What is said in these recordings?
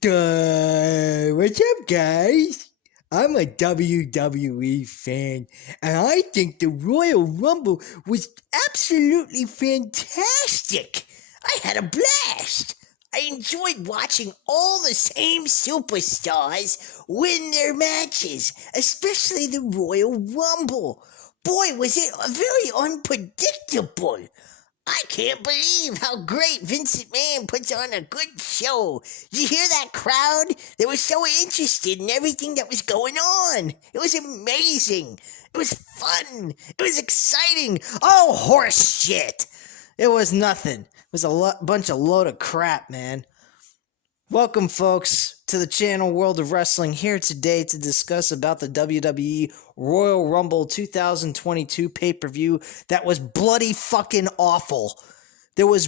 What's up, guys? I'm a WWE fan, and I think the Royal Rumble was absolutely fantastic. I had a blast. I enjoyed watching all the same superstars win their matches, especially the Royal Rumble. Boy, was it very unpredictable. I can't believe how great Vincent McMahon puts on a good show. Did you hear that crowd? They were so interested in everything that was going on. It was amazing. It was fun. It was exciting. Oh, horse shit. It was nothing. It was a bunch of load of crap, man. Welcome, folks, to the channel World of Wrestling, here today to discuss about the WWE Royal Rumble 2022 pay-per-view that was bloody fucking awful. There was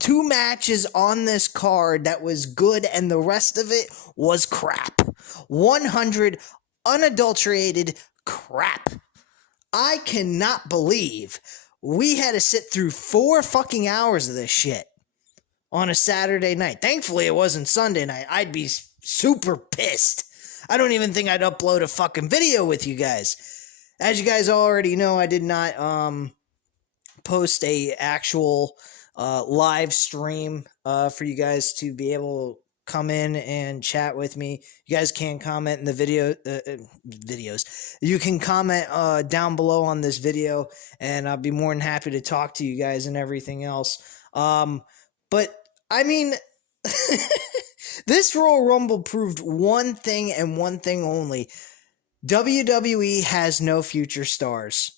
two matches on this card that was good, and the rest of it was crap. 100 unadulterated crap. I cannot believe we had to sit through 4 fucking hours of this shit on a Saturday night. Thankfully, it wasn't Sunday night. I'd be super pissed. I don't even think I'd upload a fucking video with you guys. As you guys already know, I did not post a actual live stream for you guys to be able to come in and chat with me. You guys can comment in the videos. You can comment down below on this video, and I'll be more than happy to talk to you guys and everything else. But I mean, this Royal Rumble proved one thing and one thing only. WWE has no future stars.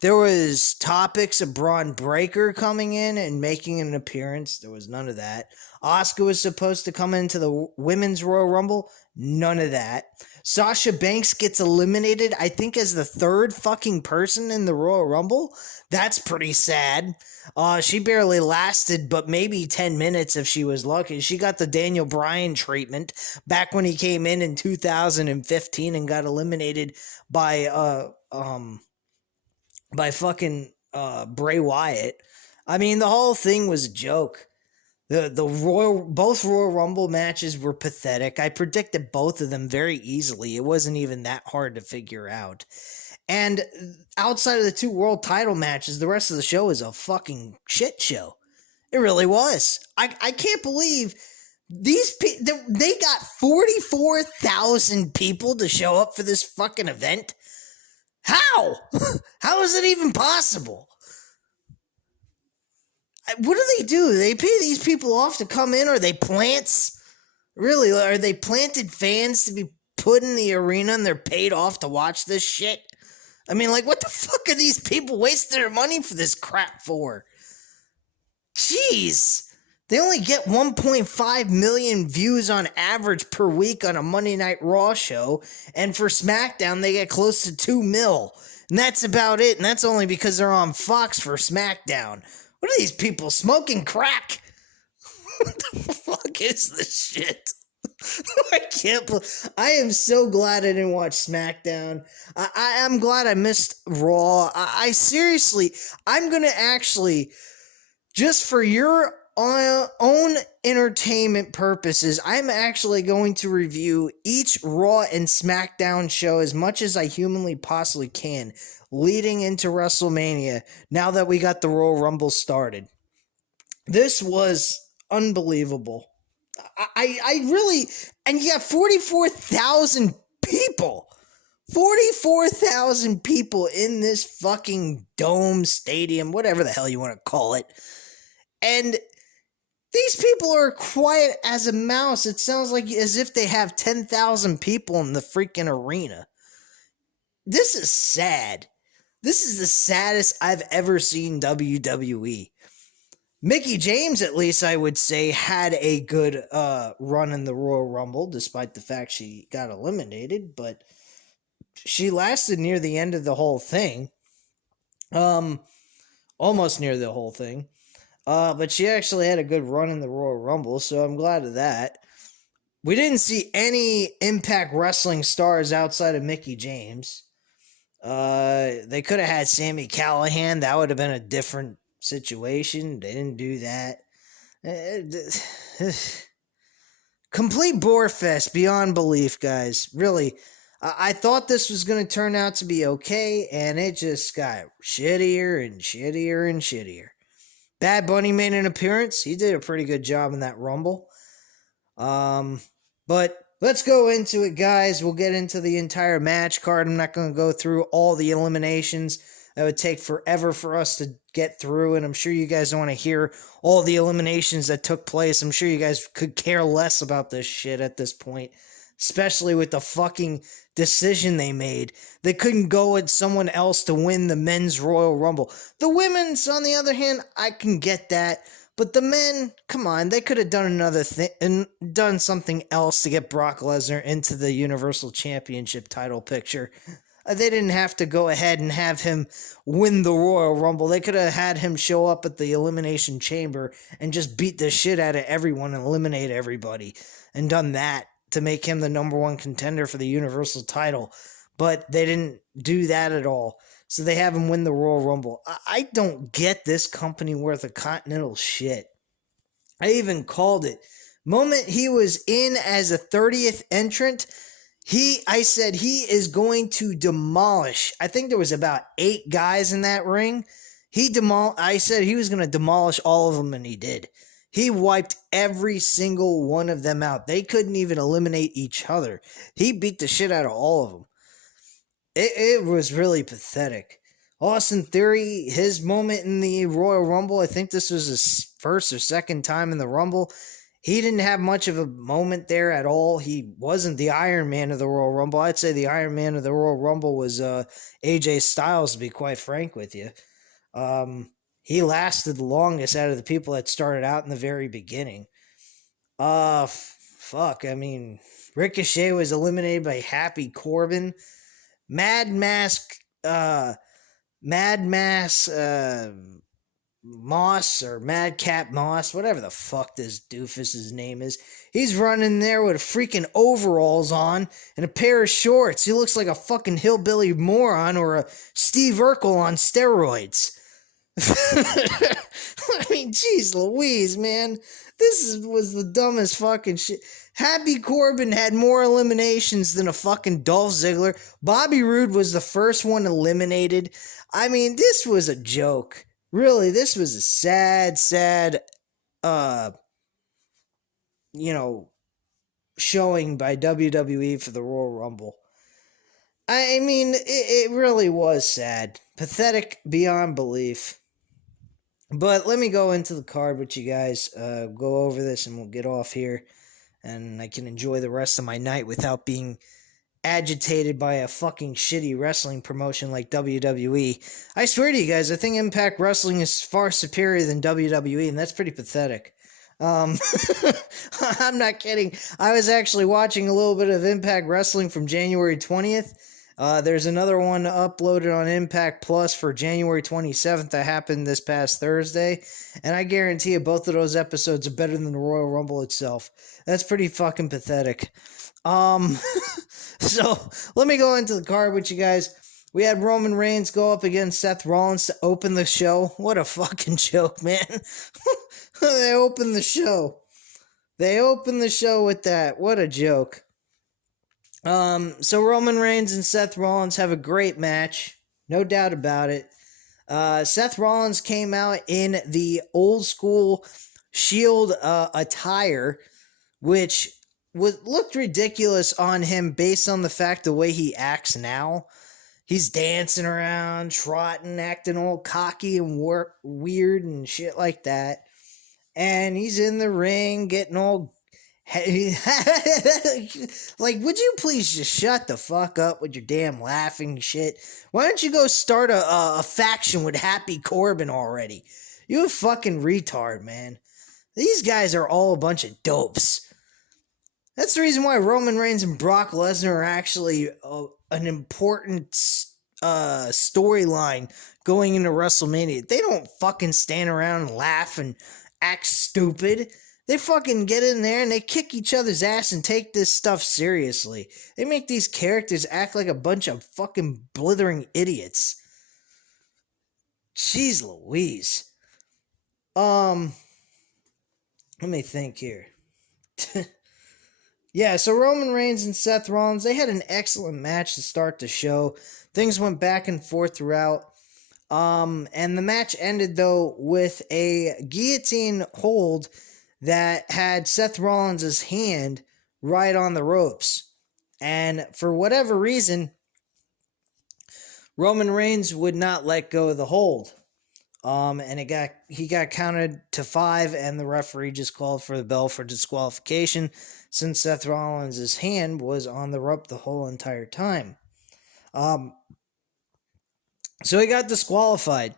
There was topics of Braun Breaker coming in and making an appearance. There was none of that. Asuka was supposed to come into the Women's Royal Rumble. None of that. Sasha Banks gets eliminated, I think, as the 3rd fucking person in the Royal Rumble. That's pretty sad. She barely lasted, but maybe 10 minutes if she was lucky. She got the Daniel Bryan treatment back when he came in 2015 and got eliminated by fucking Bray Wyatt. I mean, the whole thing was a joke. Both Royal Rumble matches were pathetic. I predicted both of them very easily. It wasn't even that hard to figure out. And outside of the 2 world title matches, the rest of the show is a fucking shit show. It really was. I can't believe these they got 44,000 people to show up for this fucking event. How? How is it even possible? What do? They pay these people off to come in? Are they plants? Really? Are they planted fans to be put in the arena and they're paid off to watch this shit? I mean, like, what the fuck are these people wasting their money for this crap for? Jeez. They only get 1.5 million views on average per week on a Monday Night Raw show, and for SmackDown, they get close to 2 mil. And that's about it, and that's only because they're on Fox for SmackDown. What are these people, smoking crack? What the fuck is this shit? I can't believe. I am so glad I didn't watch SmackDown. I'm glad I missed Raw. I seriously, I'm gonna actually, just for your own entertainment purposes, I'm actually going to review each Raw and SmackDown show as much as I humanly possibly can, leading into WrestleMania, now that we got the Royal Rumble started. This was unbelievable. I really, and you got 44,000 people. 44,000 people in this fucking dome stadium, whatever the hell you want to call it. And these people are quiet as a mouse. It sounds like as if they have 10,000 people in the freaking arena. This is sad. This is the saddest I've ever seen WWE. Mickie James, at least I would say, had a good run in the Royal Rumble, despite the fact she got eliminated, but she lasted near the end of the whole thing. Almost near the whole thing. But she actually had a good run in the Royal Rumble, so I'm glad of that. We didn't see any Impact Wrestling stars outside of Mickie James. They could have had Sami Callihan. That would have been a different situation. They didn't do that. Complete bore fest beyond belief, guys. Really, I thought this was going to turn out to be okay, and it just got shittier and shittier and shittier. Bad Bunny made an appearance. He did a pretty good job in that Rumble. But let's go into it, guys. We'll get into the entire match card. I'm not going to go through all the eliminations. That would take forever for us to get through, and I'm sure you guys don't want to hear all the eliminations that took place. I'm sure you guys could care less about this shit at this point, especially with the fucking decision they made. They couldn't go with someone else to win the men's Royal Rumble. The women's, on the other hand, I can get that. But the men, come on, they could have done another thing and done something else to get Brock Lesnar into the Universal Championship title picture. They didn't have to go ahead and have him win the Royal Rumble. They could have had him show up at the Elimination Chamber and just beat the shit out of everyone and eliminate everybody, and done that to make him the number one contender for the Universal title. But they didn't do that at all. So they have him win the Royal Rumble. I don't get this company worth of Continental shit. I even called it. Moment he was in as a 30th entrant, I said he is going to demolish. I think there was about 8 guys in that ring. I said he was going to demolish all of them, and he did. He wiped every single one of them out. They couldn't even eliminate each other. He beat the shit out of all of them. It was really pathetic. Austin Theory, his moment in the Royal Rumble, I think this was his first or second time in the Rumble. He didn't have much of a moment there at all. He wasn't the Iron Man of the Royal Rumble. I'd say the Iron Man of the Royal Rumble was AJ Styles, to be quite frank with you. He lasted the longest out of the people that started out in the very beginning. Fuck, I mean, Ricochet was eliminated by Happy Corbin. Mad Mask Moss, or Madcap Moss, whatever the fuck this doofus's name is. He's running there with freaking overalls on and a pair of shorts. He looks like a fucking hillbilly moron or a Steve Urkel on steroids. I mean, jeez Louise, man. Was the dumbest fucking shit. Happy Corbin had more eliminations than a fucking Dolph Ziggler. Bobby Roode was the first one eliminated. I mean, this was a joke. Really, this was a sad, showing by WWE for the Royal Rumble. I mean, it really was sad. Pathetic beyond belief. But let me go into the card with you guys, go over this, and we'll get off here. And I can enjoy the rest of my night without being agitated by a fucking shitty wrestling promotion like WWE. I swear to you guys, I think Impact Wrestling is far superior than WWE, and that's pretty pathetic. I'm not kidding. I was actually watching a little bit of Impact Wrestling from January 20th. There's another one uploaded on Impact Plus for January 27th that happened this past Thursday, and I guarantee you both of those episodes are better than the Royal Rumble itself. That's pretty fucking pathetic. So let me go into the card with you guys. We had Roman Reigns go up against Seth Rollins to open the show. What a fucking joke, man. They opened the show. They opened the show with that. What a joke. So Roman Reigns and Seth Rollins have a great match. No doubt about it. Seth Rollins came out in the old school Shield attire, which looked ridiculous on him based on the fact the way he acts now. He's dancing around, trotting, acting all cocky and weird and shit like that. And he's in the ring getting all... like, would you please just shut the fuck up with your damn laughing shit? Why don't you go start a faction with Happy Corbin already? You a fucking retard, man. These guys are all a bunch of dopes. That's the reason why Roman Reigns and Brock Lesnar are actually an important storyline going into WrestleMania. They don't fucking stand around and laugh and act stupid. They fucking get in there and they kick each other's ass and take this stuff seriously. They make these characters act like a bunch of fucking blithering idiots. Jeez Louise. Let me think here. Yeah, so Roman Reigns and Seth Rollins, they had an excellent match to start the show. Things went back and forth throughout. And the match ended, though, with a guillotine hold that had Seth Rollins' hand right on the ropes. And for whatever reason, Roman Reigns would not let go of the hold. And he got counted to 5, and the referee just called for the bell for disqualification since Seth Rollins' hand was on the rope the whole entire time. So he got disqualified.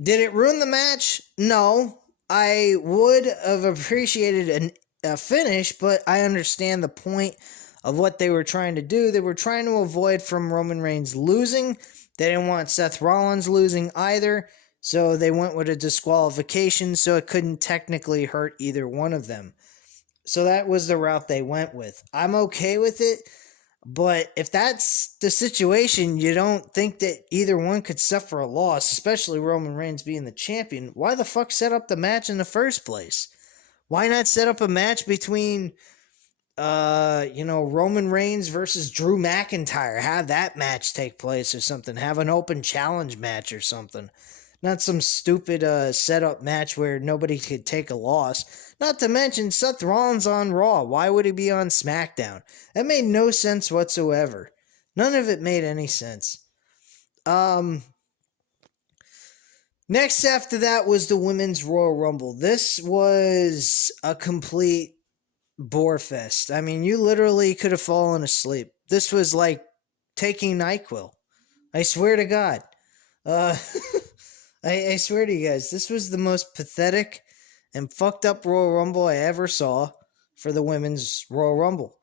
Did it ruin the match? No. I would have appreciated a finish, but I understand the point of what they were trying to do. They were trying to avoid from Roman Reigns losing. They didn't want Seth Rollins losing either, so they went with a disqualification so it couldn't technically hurt either one of them. So that was the route they went with. I'm okay with it, but if that's the situation, you don't think that either one could suffer a loss, especially Roman Reigns being the champion. Why the fuck set up the match in the first place? Why not set up a match between, Roman Reigns versus Drew McIntyre? Have that match take place or something. Have an open challenge match or something. Not some stupid setup match where nobody could take a loss. Not to mention Seth Rollins on Raw. Why would he be on SmackDown? That made no sense whatsoever. None of it made any sense. Next after that was the Women's Royal Rumble. This was a complete bore fest. I mean, you literally could have fallen asleep. This was like taking NyQuil. I swear to God. I swear to you guys, this was the most pathetic and fucked up Royal Rumble I ever saw for the Women's Royal Rumble.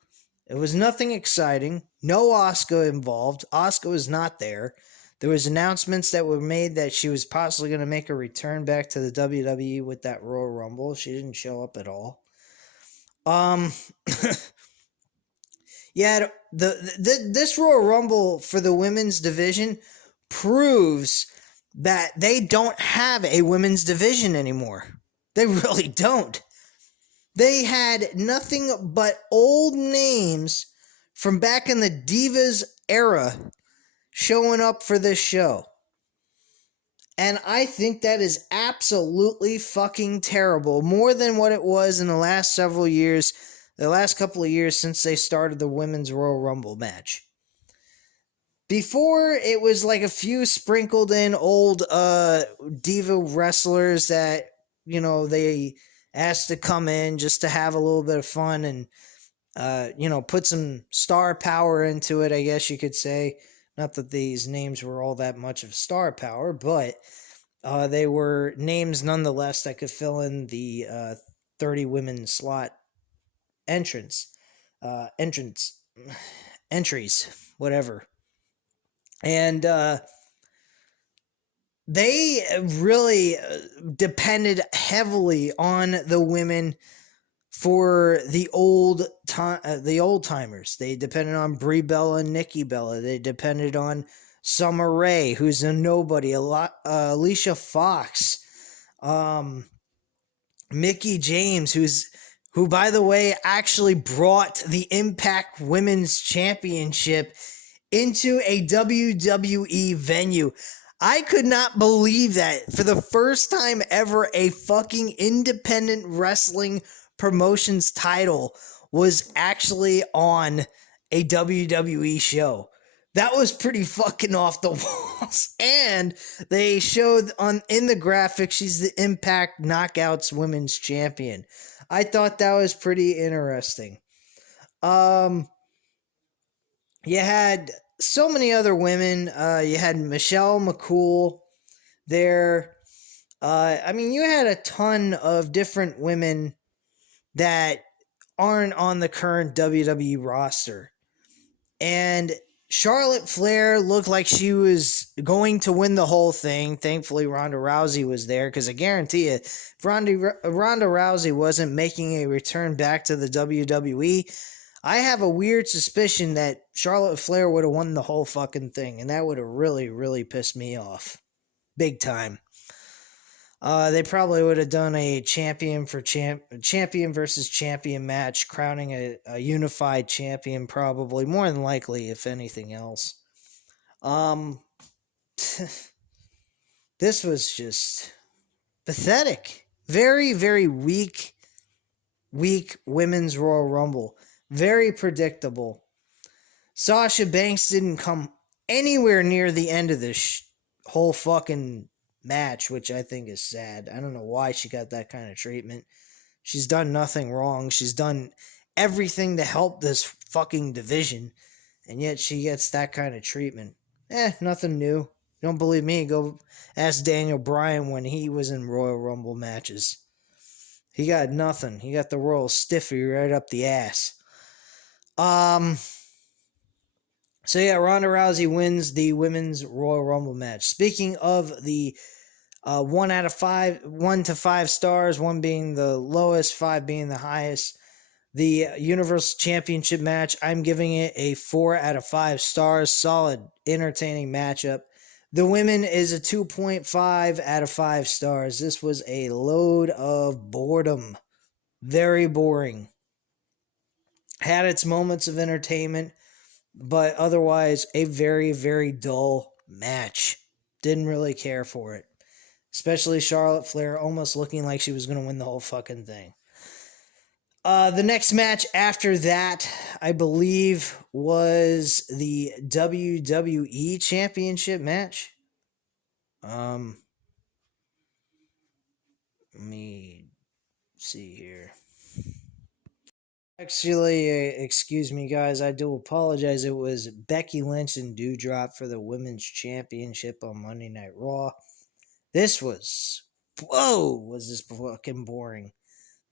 It was nothing exciting. No Asuka involved. Asuka was not there. There was announcements that were made that she was possibly going to make a return back to the WWE with that Royal Rumble. She didn't show up at all. Yeah, this Royal Rumble for the women's division proves that they don't have a women's division anymore. They really don't. They had nothing but old names from back in the Divas era showing up for this show. And I think that is absolutely fucking terrible. More than what it was in the last several years, the last couple of years since they started the Women's Royal Rumble match. Before, it was like a few sprinkled in old diva wrestlers that, they asked to come in just to have a little bit of fun and, put some star power into it, I guess you could say. Not that these names were all that much of star power, but they were names nonetheless that could fill in the 30 women slot entries, whatever. And they really depended heavily on the women for the old timers. They depended on Brie Bella and Nikki Bella. They depended on Summer Rae, who's a nobody. Alicia Fox, Mickie James, who by the way actually brought the Impact Women's Championship into a WWE venue. I could not believe that for the first time ever, a fucking independent wrestling promotions title was actually on a WWE show. That was pretty fucking off the walls. And they showed in the graphic, she's the Impact Knockouts Women's Champion. I thought that was pretty interesting. You had so many other women. You had Michelle McCool there. You had a ton of different women that aren't on the current WWE roster. And Charlotte Flair looked like she was going to win the whole thing. Thankfully, Ronda Rousey was there, because I guarantee you, if Ronda Rousey wasn't making a return back to the WWE, I have a weird suspicion that Charlotte Flair would have won the whole fucking thing, and that would have really, really pissed me off. Big time. They probably would have done a champion versus champion match, crowning a unified champion, probably more than likely, if anything else. This was just pathetic. Very, very weak women's Royal Rumble. Very predictable. Sasha Banks didn't come anywhere near the end of this whole fucking match, which I think is sad. I don't know why she got that kind of treatment. She's done nothing wrong. She's done everything to help this fucking division, and yet she gets that kind of treatment. Nothing new. You don't believe me? Go ask Daniel Bryan when he was in Royal Rumble matches. He got nothing. He got the Royal Stiffy right up the ass. So yeah, Ronda Rousey wins the Women's Royal Rumble match. Speaking of the 1 to 5 stars, 1 being the lowest, 5 being the highest, the Universal Championship match, I'm giving it a 4 out of 5 stars. Solid, entertaining matchup. The women is a 2.5 out of 5 stars. This was a load of boredom. Very boring. Had its moments of entertainment, but otherwise a very, very dull match. Didn't really care for it. Especially Charlotte Flair almost looking like she was going to win the whole fucking thing. The next match after that, I believe, was the WWE Championship match. Let me see here. Actually, excuse me, guys. I do apologize. It was Becky Lynch and Doudrop for the Women's Championship on Monday Night Raw. Was this fucking boring.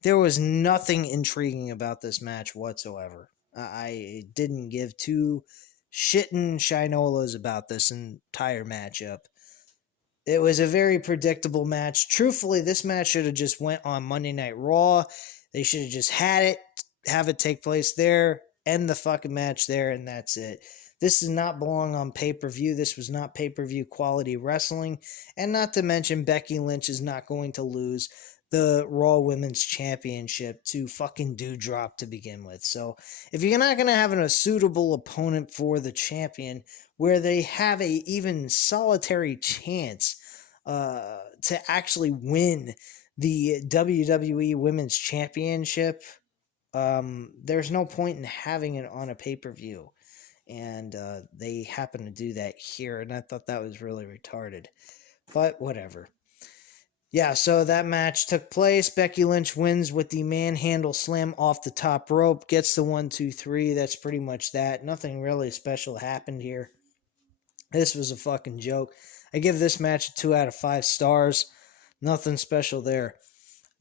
There was nothing intriguing about this match whatsoever. I didn't give two shittin' shinolas about this entire matchup. It was a very predictable match. Truthfully, this match should have just went on Monday Night Raw. They should have just have it take place there, end the fucking match there, and that's it. This does not belong on pay-per-view. This was not pay-per-view quality wrestling. And not to mention, Becky Lynch is not going to lose the Raw Women's Championship to fucking Doudrop to begin with. So, if you're not going to have a suitable opponent for the champion, where they have a even solitary chance to actually win the WWE Women's Championship, there's no point in having it on a pay-per-view. And they happen to do that here, and I thought that was really retarded. But whatever. Yeah, so that match took place. Becky Lynch wins with the manhandle slam off the top rope. Gets the 1, 2, 3. That's pretty much that. Nothing really special happened here. This was a fucking joke. I give this match a 2 out of 5 stars. Nothing special there.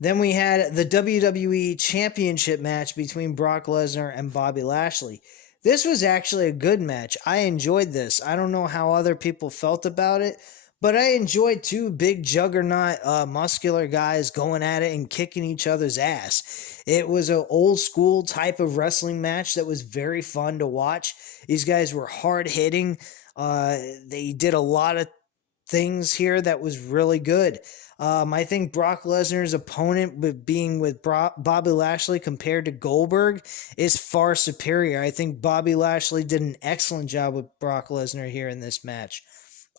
Then we had the WWE Championship match between Brock Lesnar and Bobby Lashley. This was actually a good match. I enjoyed this. I don't know how other people felt about it, but I enjoyed two big juggernaut muscular guys going at it and kicking each other's ass. It was an old school type of wrestling match that was very fun to watch. These guys were hard hitting. They did a lot of things here that was really good. I think Brock Lesnar's opponent with Bobby Lashley compared to Goldberg is far superior. I think Bobby Lashley did an excellent job with Brock Lesnar here in this match.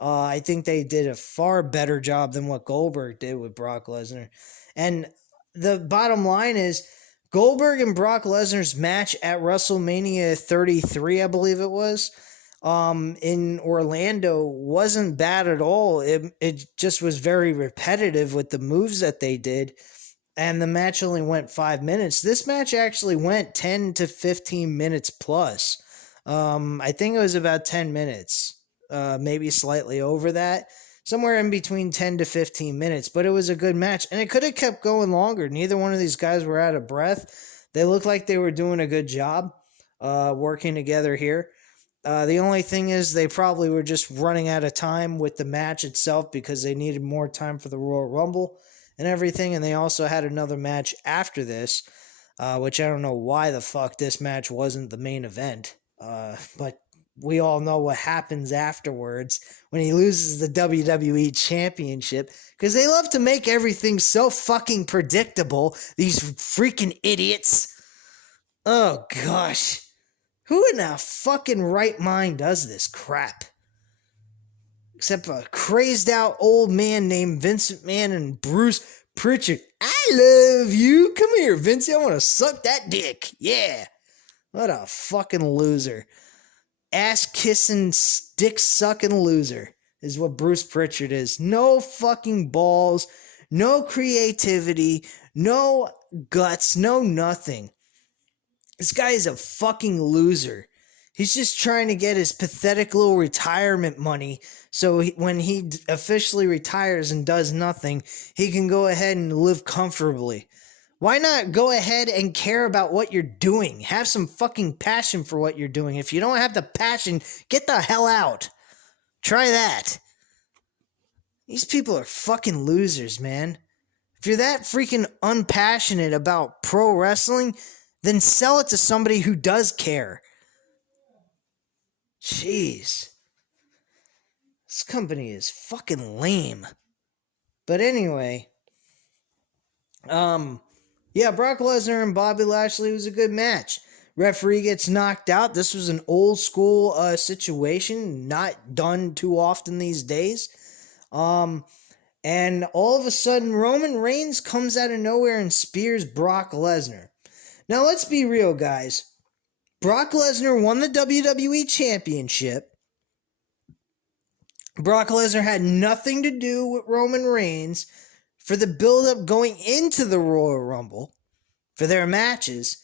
I think they did a far better job than what Goldberg did with Brock Lesnar. And the bottom line is Goldberg and Brock Lesnar's match at WrestleMania 33, I believe it was, in Orlando wasn't bad at all. It just was very repetitive with the moves that they did, and the match only went 5 minutes. This match actually went 10 to 15 minutes plus. I think it was about 10 minutes, maybe slightly over that, somewhere in between 10 to 15 minutes, but it was a good match, and it could have kept going longer. Neither one of these guys were out of breath. They looked like they were doing a good job working together here. The only thing is they probably were just running out of time with the match itself because they needed more time for the Royal Rumble and everything. And they also had another match after this, which I don't know why the fuck this match wasn't the main event. But we all know what happens afterwards when he loses the WWE Championship, because they love to make everything so fucking predictable, these freaking idiots. Oh, gosh. Who in a fucking right mind does this crap? Except a crazed out old man named Vincent McMahon and Bruce Pritchard. I love you. Come here, Vince. I want to suck that dick. Yeah. What a fucking loser. Ass-kissing, dick-sucking loser is what Bruce Pritchard is. No fucking balls, no creativity, no guts, no nothing. This guy is a fucking loser. He's just trying to get his pathetic little retirement money so when he officially retires and does nothing, he can go ahead and live comfortably. Why not go ahead and care about what you're doing? Have some fucking passion for what you're doing. If you don't have the passion, get the hell out. Try that. These people are fucking losers, man. If you're that freaking unpassionate about pro wrestling, then sell it to somebody who does care. Jeez. This company is fucking lame. But anyway, yeah, Brock Lesnar and Bobby Lashley was a good match. Referee gets knocked out. This was an old school situation, not done too often these days. And all of a sudden, Roman Reigns comes out of nowhere and spears Brock Lesnar. Now, let's be real, guys. Brock Lesnar won the WWE Championship. Brock Lesnar had nothing to do with Roman Reigns for the build-up going into the Royal Rumble for their matches.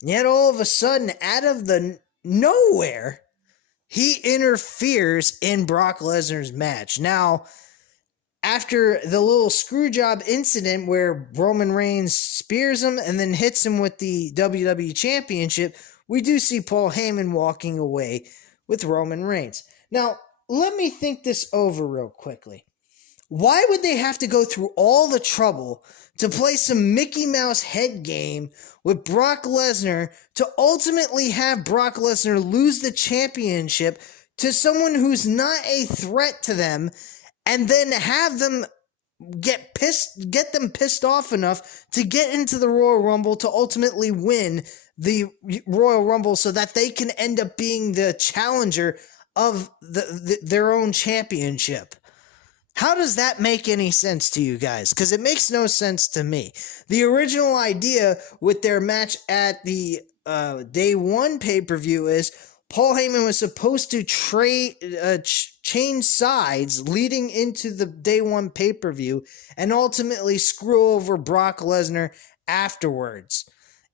Yet all of a sudden, out of the nowhere, he interferes in Brock Lesnar's match. Now, after the little screwjob incident where Roman Reigns spears him and then hits him with the WWE Championship, we do see Paul Heyman walking away with Roman Reigns. Now, let me think this over real quickly. Why would they have to go through all the trouble to play some Mickey Mouse head game with Brock Lesnar to ultimately have Brock Lesnar lose the championship to someone who's not a threat to them, and then have them get them pissed off enough to get into the Royal Rumble to ultimately win the Royal Rumble so that they can end up being the challenger of their own championship? How does that make any sense to you guys? Because it makes no sense to me. The original idea with their match at the Day 1 pay-per-view is Paul Heyman was supposed to change sides leading into the Day 1 pay-per-view and ultimately screw over Brock Lesnar afterwards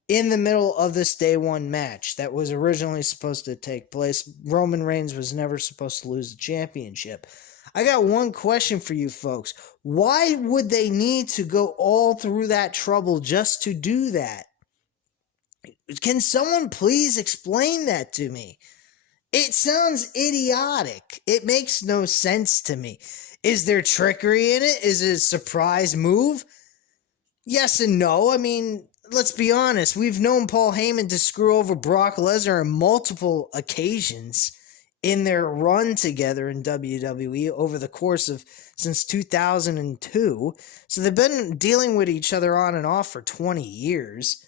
in the middle of this Day 1 match that was originally supposed to take place. Roman Reigns was never supposed to lose the championship. I got one question for you folks. Why would they need to go all through that trouble just to do that? Can someone please explain that to me? It sounds idiotic. It makes no sense to me. Is there trickery in it? Is it a surprise move? Yes and no. I mean, let's be honest. We've known Paul Heyman to screw over Brock Lesnar on multiple occasions in their run together in WWE over the course of since 2002. So they've been dealing with each other on and off for 20 years.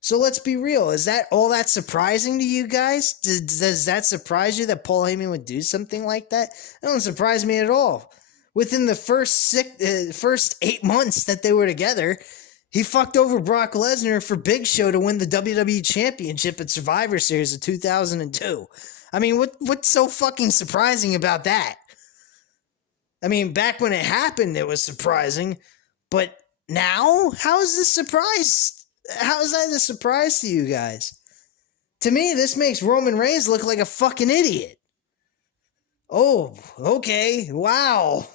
So let's be real. Is that all that surprising to you guys? Does that surprise you that Paul Heyman would do something like that? That don't surprise me at all. Within the first 8 months that they were together, he fucked over Brock Lesnar for Big Show to win the WWE Championship at Survivor Series of 2002. I mean, what's so fucking surprising about that? I mean, back when it happened, it was surprising. But now? How is this surprise? How is that a surprise to you guys? To me, this makes Roman Reigns look like a fucking idiot. Oh, okay. Wow.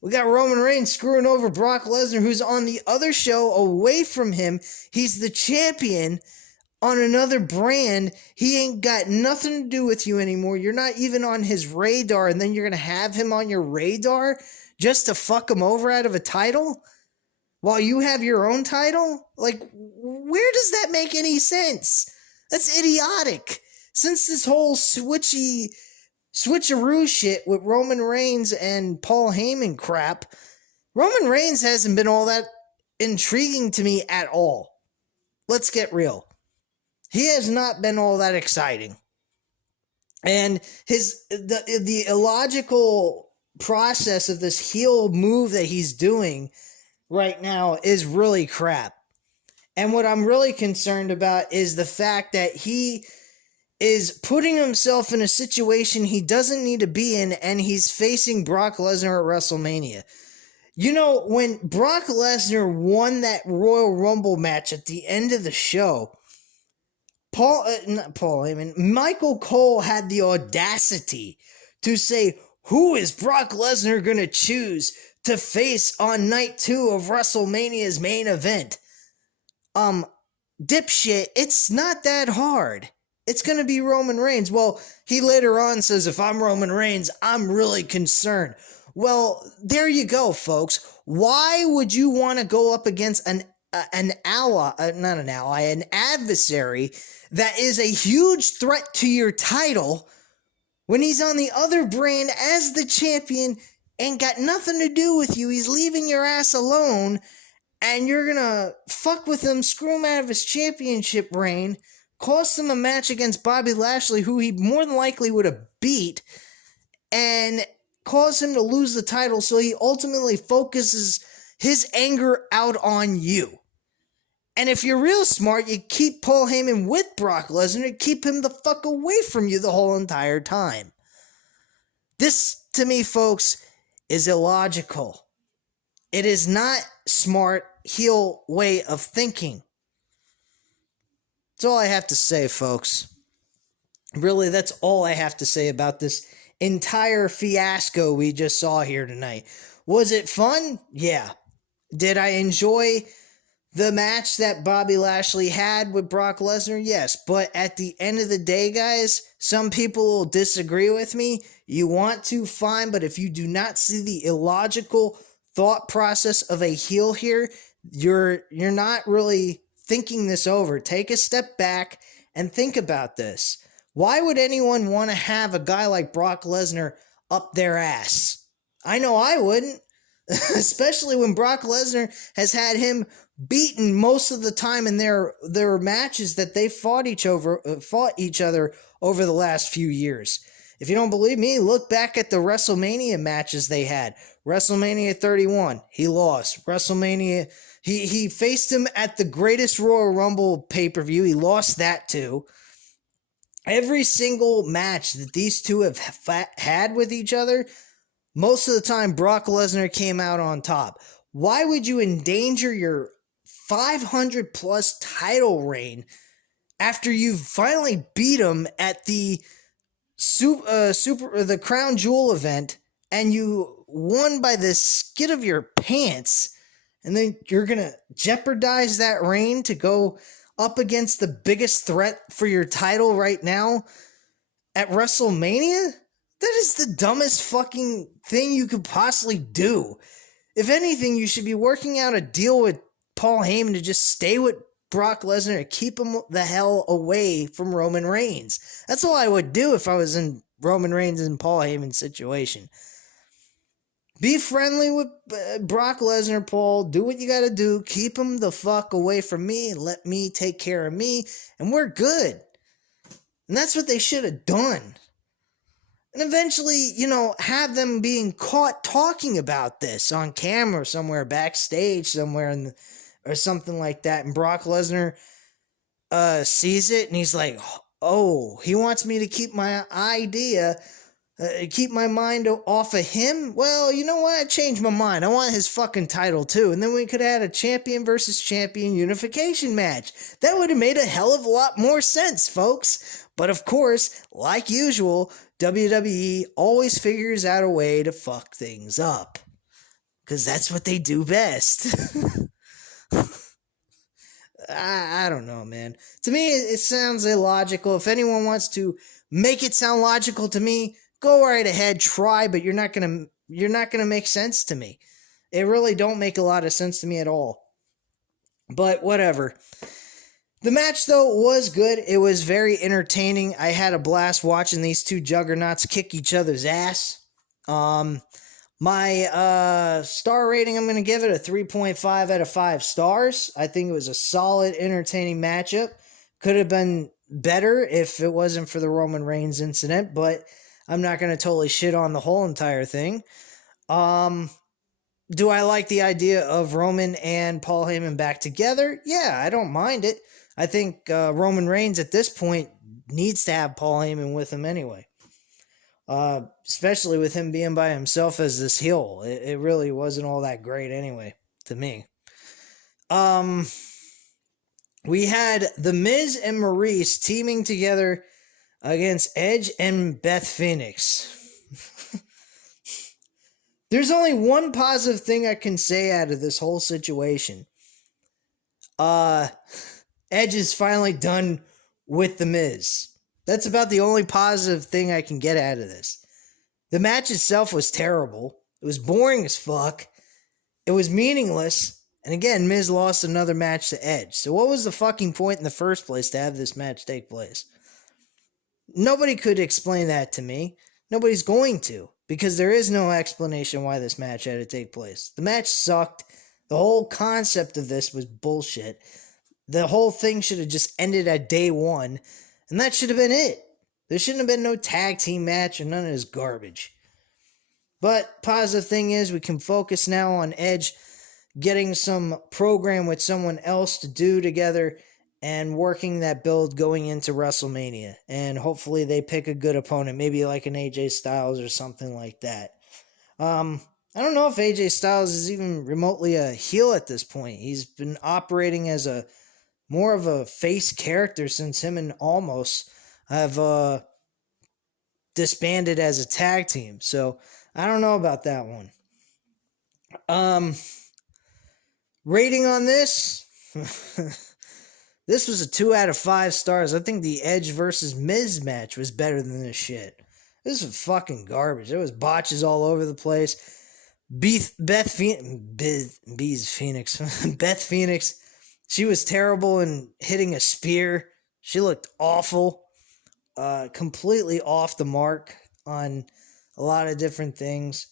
We got Roman Reigns screwing over Brock Lesnar, who's on the other show away from him. He's the champion on another brand. He ain't got nothing to do with you anymore. You're not even on his radar, and then you're going to have him on your radar just to fuck him over out of a title while you have your own title? Like, where does that make any sense? That's idiotic. since this whole switcheroo shit with Roman Reigns and Paul Heyman crap, Roman Reigns hasn't been all that intriguing to me at all. Let's get real. He has not been all that exciting. And the illogical process of this heel move that he's doing right now is really crap. And what I'm really concerned about is the fact that he is putting himself in a situation he doesn't need to be in, and he's facing Brock Lesnar at WrestleMania. You know, when Brock Lesnar won that Royal Rumble match at the end of the show, Michael Cole had the audacity to say, who is Brock Lesnar going to choose to face on night 2 of WrestleMania's main event? Dipshit, it's not that hard. It's going to be Roman Reigns. Well, he later on says, if I'm Roman Reigns, I'm really concerned. Well, there you go, folks. Why would you want to go up against an adversary that is a huge threat to your title when he's on the other brand as the champion and got nothing to do with you? He's leaving your ass alone, and you're gonna fuck with him, screw him out of his championship reign, cost him a match against Bobby Lashley, who he more than likely would have beat, and cause him to lose the title, so he ultimately focuses his anger out on you. And if you're real smart, you keep Paul Heyman with Brock Lesnar to keep him the fuck away from you the whole entire time. This, to me, folks, is illogical. It is not smart heel way of thinking. That's all I have to say, folks. Really, that's all I have to say about this entire fiasco we just saw here tonight. Was it fun? Yeah. Did I enjoy the match that Bobby Lashley had with Brock Lesnar? Yes. But at the end of the day, guys, some people will disagree with me. You want to, fine, but if you do not see the illogical thought process of a heel here, you're not really thinking this over. Take a step back and think about this. Why would anyone want to have a guy like Brock Lesnar up their ass? I know I wouldn't, especially when Brock Lesnar has had him beaten most of the time in their matches that they fought each other over the last few years. If you don't believe me, look back at the WrestleMania matches they had. WrestleMania 31, he lost. WrestleMania, he faced him at the greatest Royal Rumble pay-per-view. He lost that too. Every single match that these two have had with each other, most of the time Brock Lesnar came out on top. Why would you endanger your 500 plus title reign after you finally beat him at the the Crown Jewel event, and you won by the skin of your pants, and then you're gonna jeopardize that reign to go up against the biggest threat for your title right now at WrestleMania? That is the dumbest fucking thing you could possibly do. If anything, you should be working out a deal with Paul Heyman to just stay with Brock Lesnar and keep him the hell away from Roman Reigns. That's all I would do if I was in Roman Reigns and Paul Heyman's situation. Be friendly with Brock Lesnar, Paul. Do what you gotta do. Keep him the fuck away from me and let me take care of me, and we're good. And that's what they should have done. And eventually, have them being caught talking about this on camera somewhere, backstage somewhere, or something like that. And Brock Lesnar sees it, and he's like, oh, he wants me to keep my keep my mind off of him? Well, you know what? I changed my mind. I want his fucking title too. And then we could have had a champion versus champion unification match. That would have made a hell of a lot more sense, folks. But of course, like usual, WWE always figures out a way to fuck things up. Because that's what they do best. I don't know, man. To me, it sounds illogical. If anyone wants to make it sound logical to me, go right ahead, try, but you're not gonna make sense to me. It really don't make a lot of sense to me at all. But whatever. The match, though, was good. It was very entertaining. I had a blast watching these two juggernauts kick each other's ass. My star rating, I'm going to give it a 3.5 out of 5 stars. I think it was a solid, entertaining matchup. Could have been better if it wasn't for the Roman Reigns incident, but I'm not going to totally shit on the whole entire thing. Do I like the idea of Roman and Paul Heyman back together? Yeah, I don't mind it. I think Roman Reigns at this point needs to have Paul Heyman with him anyway. Especially with him being by himself as this heel. It really wasn't all that great anyway, to me. We had The Miz and Maurice teaming together against Edge and Beth Phoenix. There's only one positive thing I can say out of this whole situation. Edge is finally done with The Miz. That's about the only positive thing I can get out of this. The match itself was terrible. It was boring as fuck. It was meaningless. And again, Miz lost another match to Edge. So what was the fucking point in the first place to have this match take place? Nobody could explain that to me. Nobody's going to. Because there is no explanation why this match had to take place. The match sucked. The whole concept of this was bullshit. The whole thing should have just ended at day one. And that should have been it. There shouldn't have been no tag team match or none of this garbage. But positive thing is we can focus now on Edge getting some program with someone else to do together and working that build going into WrestleMania. And hopefully they pick a good opponent, maybe like an AJ Styles or something like that. I don't know if AJ Styles is even remotely a heel at this point. He's been operating as a more of a face character since him and Almost have disbanded as a tag team. So I don't know about that one. Rating on this, this was a 2 out of 5 stars. I think the Edge versus Miz match was better than this shit. This was fucking garbage. There was botches all over the place. Beth Phoenix, she was terrible in hitting a spear. She looked awful. Completely off the mark on a lot of different things.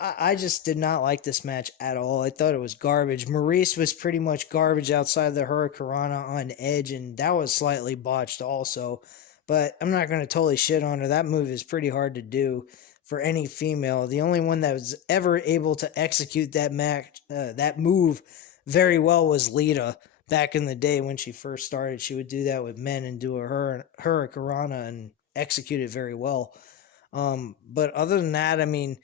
I just did not like this match at all. I thought it was garbage. Maurice was pretty much garbage outside the Hurricanrana on Edge, and that was slightly botched also. But I'm not going to totally shit on her. That move is pretty hard to do for any female. The only one that was ever able to execute that move very well was Lita. Back in the day when she first started, she would do that with men and do a Hurricanrana and execute it very well. But other than that, I mean,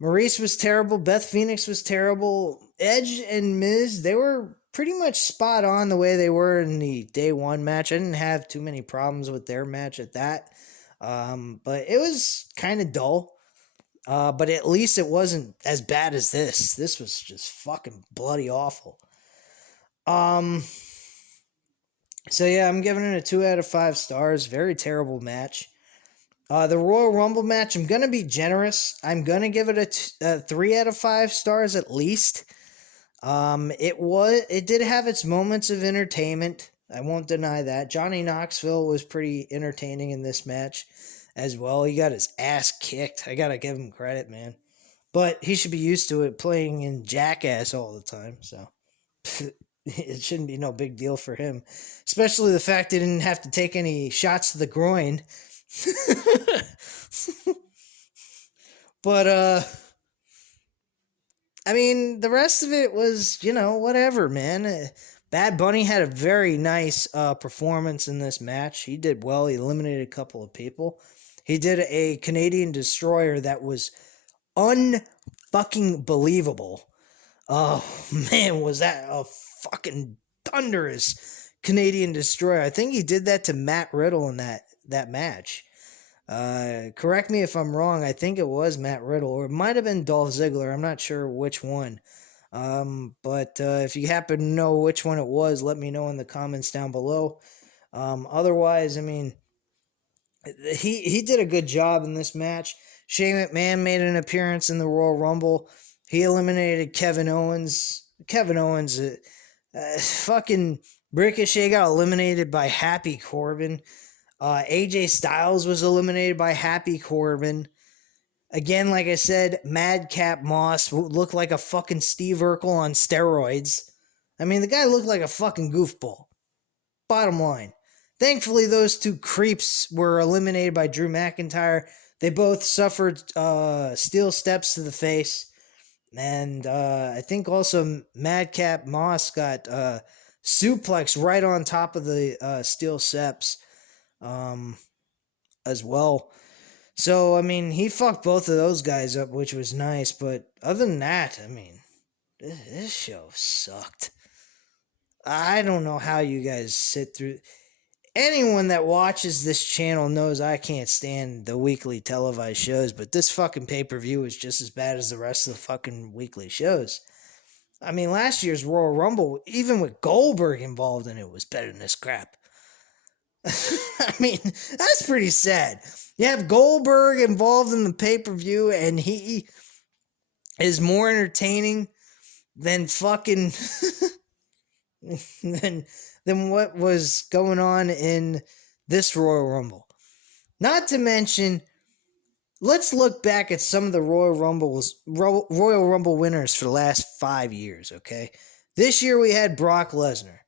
Maurice was terrible. Beth Phoenix was terrible. Edge and Miz, they were pretty much spot on the way they were in the day one match. I didn't have too many problems with their match at that. But it was kind of dull. But at least it wasn't as bad as this. This was just fucking bloody awful. So yeah, I'm giving it a 2 out of 5 stars. Very terrible match. The Royal Rumble match, I'm going to be generous. I'm going to give it a 3 out of 5 stars at least. It did have its moments of entertainment. I won't deny that. Johnny Knoxville was pretty entertaining in this match as well. He got his ass kicked. I got to give him credit, man. But he should be used to it playing in Jackass all the time, so it shouldn't be no big deal for him. Especially the fact he didn't have to take any shots to the groin. But I mean, the rest of it was, whatever, man. Bad Bunny had a very nice performance in this match. He did well. He eliminated a couple of people. He did a Canadian Destroyer that was unfucking believable. Oh man, was that a fucking thunderous Canadian Destroyer. I think he did that to Matt Riddle in that match. Correct me if I'm wrong. I think it was Matt Riddle, or it might have been Dolph Ziggler. I'm not sure which one. But if you happen to know which one it was, let me know in the comments down below. Otherwise, I mean, he did a good job in this match. Shane McMahon made an appearance in the Royal Rumble. He eliminated Kevin Owens. Fucking Ricochet got eliminated by Happy Corbin. AJ Styles was eliminated by Happy Corbin. Again, like I said, Madcap Moss looked like a fucking Steve Urkel on steroids. I mean, the guy looked like a fucking goofball. Bottom line. Thankfully, those two creeps were eliminated by Drew McIntyre. They both suffered steel steps to the face. And I think also Madcap Moss got suplex right on top of the steel steps as well. So, I mean, he fucked both of those guys up, which was nice. But other than that, I mean, this show sucked. I don't know how you guys sit through. Anyone that watches this channel knows I can't stand the weekly televised shows, but this fucking pay-per-view is just as bad as the rest of the fucking weekly shows. I mean, last year's Royal Rumble, even with Goldberg involved in it, was better than this crap. I mean, that's pretty sad. You have Goldberg involved in the pay-per-view, and he is more entertaining than fucking than what was going on in this Royal Rumble. Not to mention, let's look back at some of the Royal Rumble winners for the last 5 years, okay? This year we had Brock Lesnar.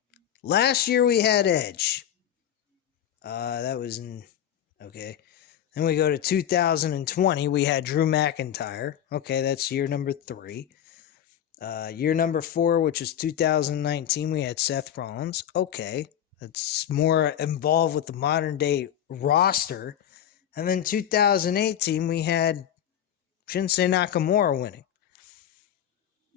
Last year we had Edge. That was in... Okay. Then we go to 2020. We had Drew McIntyre. Okay, that's year number 3. Year number 4, which was 2019, we had Seth Rollins. Okay, that's more involved with the modern day roster. And then 2018, we had Shinsuke Nakamura winning.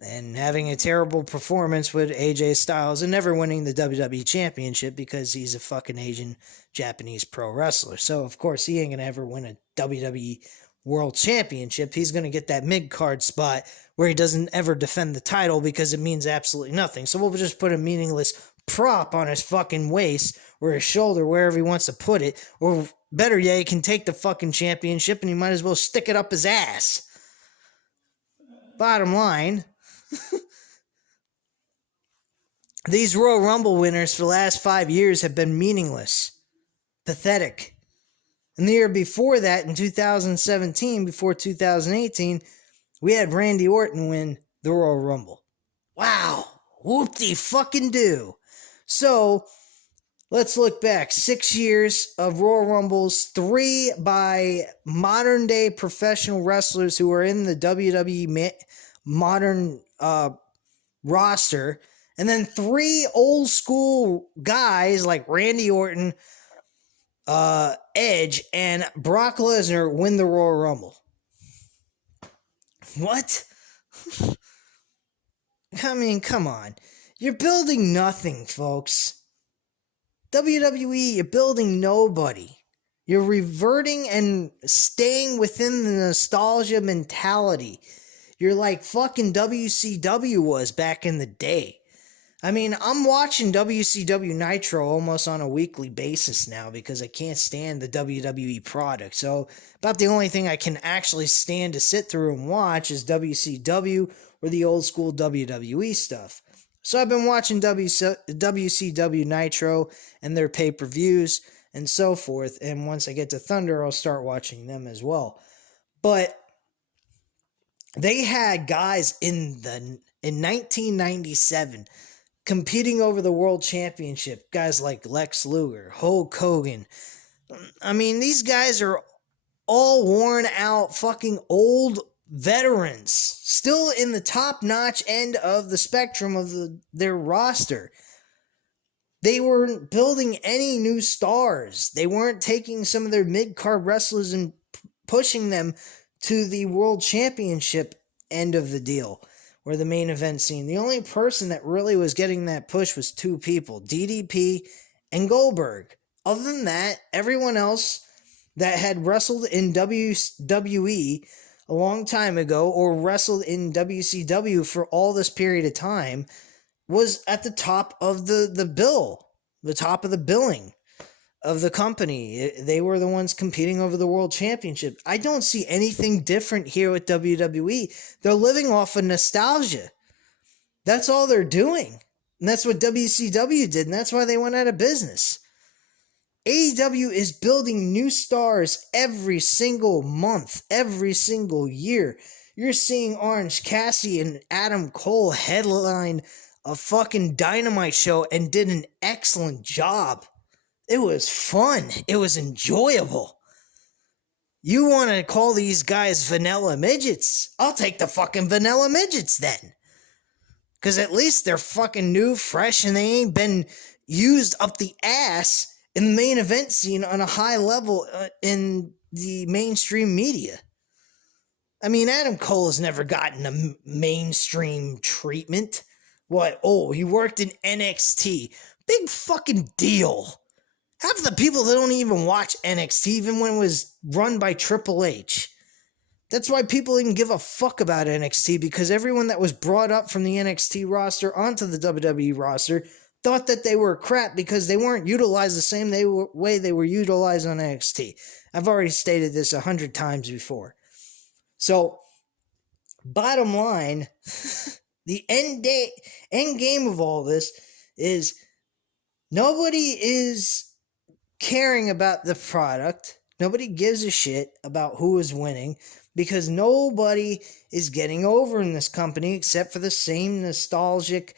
And having a terrible performance with AJ Styles and never winning the WWE Championship because he's a fucking Asian Japanese pro wrestler. So, of course, he ain't going to ever win a WWE World Championship. He's going to get that mid-card spot where he doesn't ever defend the title because it means absolutely nothing. So we'll just put a meaningless prop on his fucking waist or his shoulder, wherever he wants to put it. Or better yet, he can take the fucking championship and he might as well stick it up his ass. Bottom line, these Royal Rumble winners for the last 5 years have been meaningless. Pathetic. And the year before that, in 2017, before 2018, we had Randy Orton win the Royal Rumble. Wow. Whoop-de-fucking-do. So, let's look back. 6 years of Royal Rumbles, 3 by modern-day professional wrestlers who are in the WWE modern roster, and then 3 old-school guys like Randy Orton, Edge, and Brock Lesnar win the Royal Rumble. What? I mean, come on. You're building nothing, folks. WWE, you're building nobody. You're reverting and staying within the nostalgia mentality. You're like fucking WCW was back in the day. I mean, I'm watching WCW Nitro almost on a weekly basis now because I can't stand the WWE product. So, about the only thing I can actually stand to sit through and watch is WCW or the old school WWE stuff. So, I've been watching WCW Nitro and their pay-per-views and so forth. And once I get to Thunder, I'll start watching them as well. But they had guys in 1997 competing over the world championship, guys like Lex Luger, Hulk Hogan. I mean, these guys are all worn out fucking old veterans, still in the top-notch end of the spectrum of their roster. They weren't building any new stars. They weren't taking some of their mid-card wrestlers and pushing them to the world championship end of the deal, or the main event scene. The only person that really was getting that push was 2 people, DDP and Goldberg. Other than that, everyone else that had wrestled in WWE a long time ago or wrestled in WCW for all this period of time was at the top of the bill, the top of the billing of the company. They were the ones competing over the world championship. I don't see anything different here with WWE. They're living off of nostalgia. That's all they're doing. And that's what WCW did, and that's why they went out of business. AEW is building new stars every single month, every single year. You're seeing Orange Cassidy and Adam Cole headline a fucking Dynamite show and did an excellent job. It was fun. It was enjoyable. You want to call these guys vanilla midgets? I'll take the fucking vanilla midgets then. Because at least they're fucking new, fresh, and they ain't been used up the ass in the main event scene on a high level in the mainstream media. I mean, Adam Cole has never gotten a mainstream treatment. What? Oh, he worked in NXT. Big fucking deal. Half the people that don't even watch NXT, even when it was run by Triple H. That's why people didn't give a fuck about NXT, because everyone that was brought up from the NXT roster onto the WWE roster thought that they were crap because they weren't utilized the same way they were utilized on NXT. I've already stated this 100 times before. So, bottom line, the end game of all this is nobody is caring about the product. Nobody gives a shit about who is winning because nobody is getting over in this company except for the same nostalgic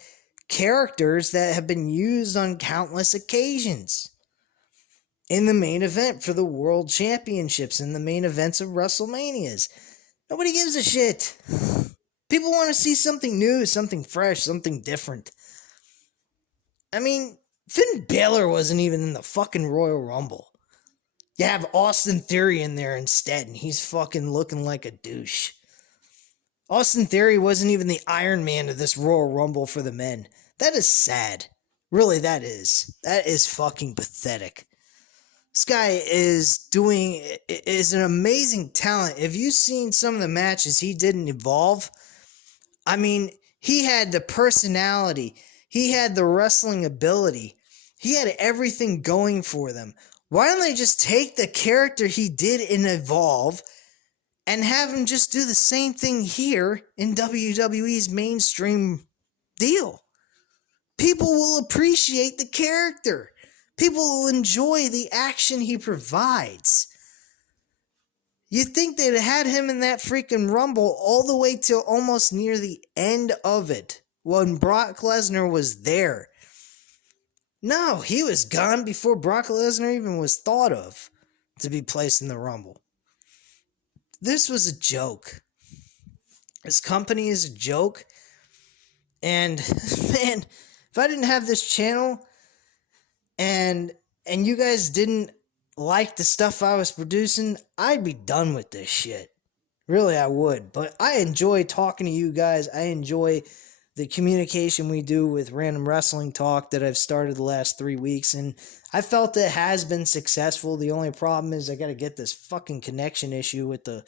characters that have been used on countless occasions. In the main event for the World Championships, in the main events of WrestleManias. Nobody gives a shit. People want to see something new, something fresh, something different. I mean, Finn Balor wasn't even in the fucking Royal Rumble. You have Austin Theory in there instead, and he's fucking looking like a douche. Austin Theory wasn't even the Iron Man of this Royal Rumble for the men. That is sad. Really, that is. That is fucking pathetic. This guy is an amazing talent. Have you seen some of the matches he did in Evolve? I mean, he had the personality. He had the wrestling ability. He had everything going for them. Why don't they just take the character he did in Evolve and have him just do the same thing here in WWE's mainstream deal? People will appreciate the character. People will enjoy the action he provides. You think they'd had him in that freaking Rumble all the way till almost near the end of it when Brock Lesnar was there. No, he was gone before Brock Lesnar even was thought of to be placed in the Rumble. This was a joke. This company is a joke. And, man, if I didn't have this channel and you guys didn't like the stuff I was producing, I'd be done with this shit. Really, I would. But I enjoy talking to you guys. I enjoy the communication we do with Random Wrestling Talk that I've started the last 3 weeks, and I felt it has been successful. The only problem is I got to get this fucking connection issue with the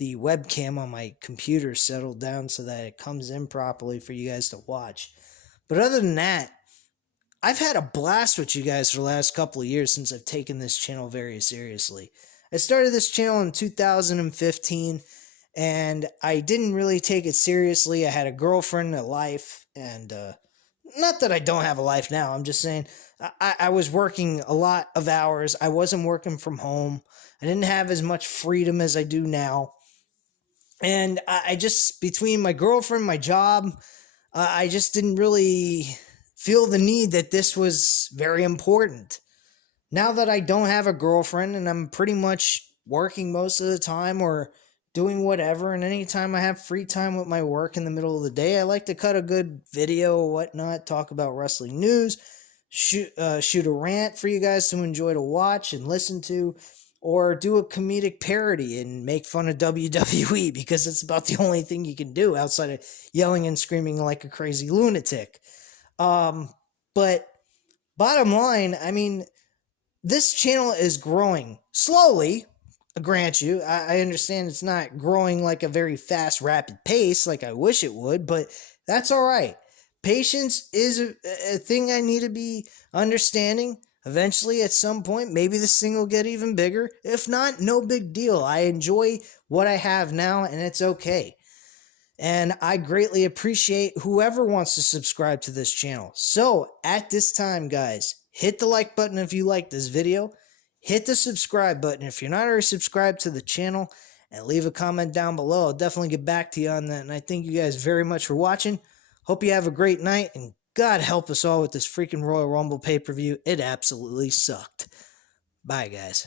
webcam on my computer settled down so that it comes in properly for you guys to watch. But other than that, I've had a blast with you guys for the last couple of years since I've taken this channel very seriously. I started this channel in 2015, and I didn't really take it seriously. I had a girlfriend, a life, and not that I don't have a life now. I'm just saying I was working a lot of hours. I wasn't working from home. I didn't have as much freedom as I do now. And I just, between my girlfriend, my job, I just didn't really feel the need that this was very important. Now that I don't have a girlfriend and I'm pretty much working most of the time or doing whatever, and anytime I have free time with my work in the middle of the day, I like to cut a good video or whatnot, talk about wrestling news, shoot a rant for you guys to enjoy to watch and listen to, or do a comedic parody and make fun of WWE because it's about the only thing you can do outside of yelling and screaming like a crazy lunatic. But bottom line, I mean, this channel is growing slowly. I grant you, I understand it's not growing like a very fast, rapid pace like I wish it would, but that's all right. Patience is a thing I need to be understanding. Eventually, at some point, maybe this thing will get even bigger. If not, no big deal. I enjoy what I have now, and it's okay. And I greatly appreciate whoever wants to subscribe to this channel. So at this time, guys, hit the like button if you like this video. Hit the subscribe button if you're not already subscribed to the channel. And leave a comment down below. I'll definitely get back to you on that. And I thank you guys very much for watching. Hope you have a great night. And God help us all with this freaking Royal Rumble pay-per-view. It absolutely sucked. Bye, guys.